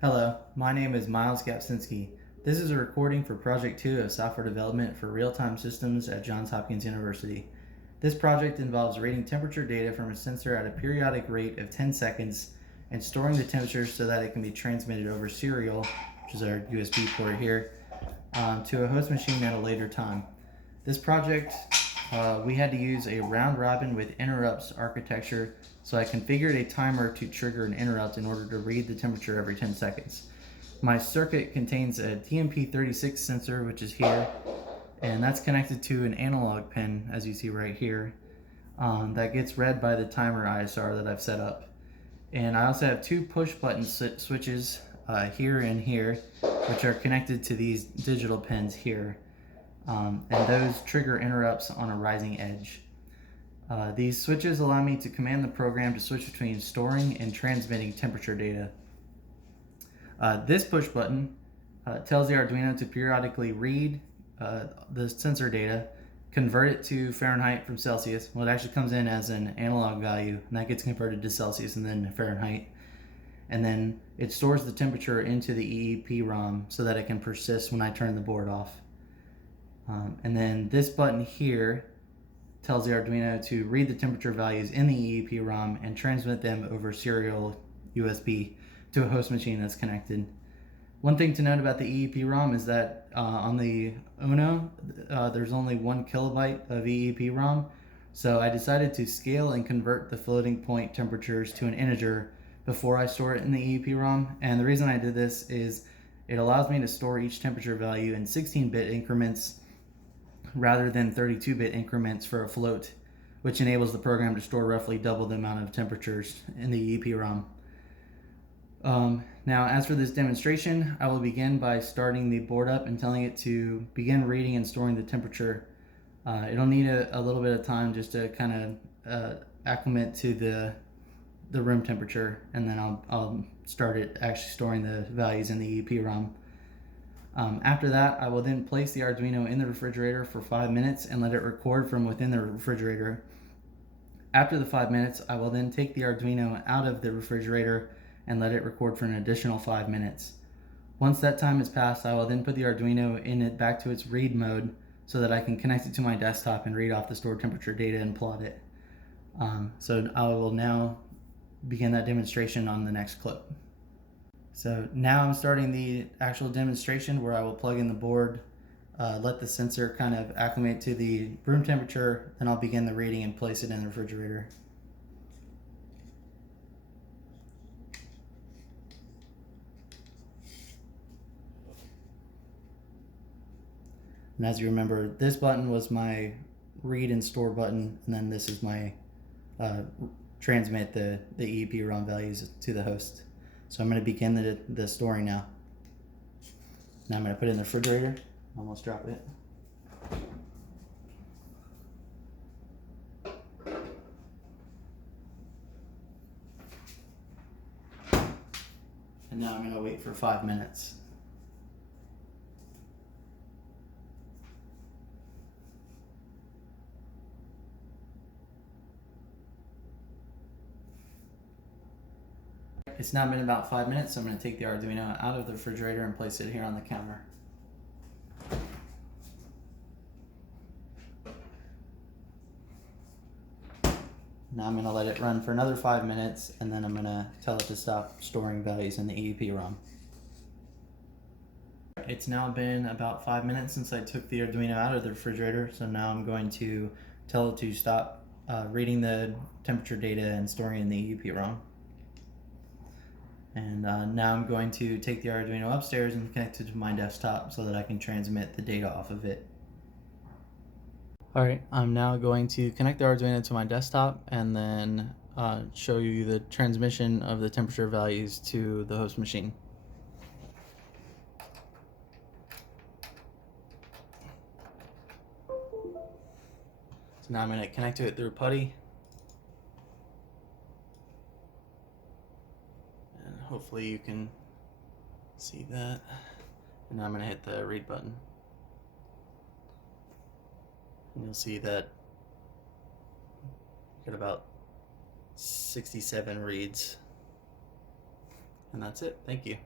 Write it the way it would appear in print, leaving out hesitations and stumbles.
Hello, my name is Miles Gapsinski. This is a recording for Project 2 of Software Development for Real-Time Systems at Johns Hopkins University. This project involves reading temperature data from a sensor at a periodic rate of 10 seconds and storing the temperature so that it can be transmitted over serial, which is our USB port here, to a host machine at a later time. This project, we had to use a round robin with interrupts architecture, so I configured a timer to trigger an interrupt in order to read the temperature every 10 seconds. My circuit contains a TMP36 sensor, which is here, and that's connected to an analog pin, as you see right here, that gets read by the timer ISR that I've set up. And I also have two push button switches here and here, which are connected to these digital pins here. And those trigger interrupts on a rising edge. These switches allow me to command the program to switch between storing and transmitting temperature data. This push button tells the Arduino to periodically read the sensor data, convert it to Fahrenheit from Celsius. Well, it actually comes in as an analog value, and that gets converted to Celsius and then Fahrenheit. And then it stores the temperature into the EEPROM so that it can persist when I turn the board off. And then this button here tells the Arduino to read the temperature values in the EEPROM and transmit them over serial USB to a host machine that's connected. One thing to note about the EEPROM is that on the Uno, there's only 1 kilobyte of EEPROM, so I decided to scale and convert the floating point temperatures to an integer before I store it in the EEPROM. And the reason I did this is it allows me to store each temperature value in 16-bit increments rather than 32-bit increments for a float, which enables the program to store roughly double the amount of temperatures in the EEPROM. Now, as for this demonstration, I will begin by starting the board up and telling it to begin reading and storing the temperature. It'll need a little bit of time just to kind of acclimate to the room temperature, and then I'll start it actually storing the values in the EEPROM. After that, I will then place the Arduino in the refrigerator for 5 minutes and let it record from within the refrigerator. After the 5 minutes, I will then take the Arduino out of the refrigerator and let it record for an additional 5 minutes. Once that time has passed, I will then put the Arduino back to its read mode so that I can connect it to my desktop and read off the stored temperature data and plot it. So I will now begin that demonstration on the next clip. So now I'm starting the actual demonstration where I will plug in the board, let the sensor kind of acclimate to the room temperature, then I'll begin the reading and place it in the refrigerator. And as you remember, this button was my read and store button, and then this is my transmit the EEPROM values to the host. So I'm going to begin the storing now. Now I'm going to put it in the refrigerator. Almost drop it. And now I'm going to wait for 5 minutes. It's now been about 5 minutes, so I'm going to take the Arduino out of the refrigerator and place it here on the counter. Now I'm going to let it run for another 5 minutes, and then I'm going to tell it to stop storing values in the EEPROM. It's now been about 5 minutes since I took the Arduino out of the refrigerator, so now I'm going to tell it to stop reading the temperature data and storing in the EEPROM. And now I'm going to take the Arduino upstairs and connect it to my desktop so that I can transmit the data off of it. Alright, I'm now going to connect the Arduino to my desktop and then show you the transmission of the temperature values to the host machine. So now I'm going to connect to it through PuTTY. Hopefully you can see that. And now I'm going to hit the read button. And you'll see that got about 67 reads. And that's it. Thank you.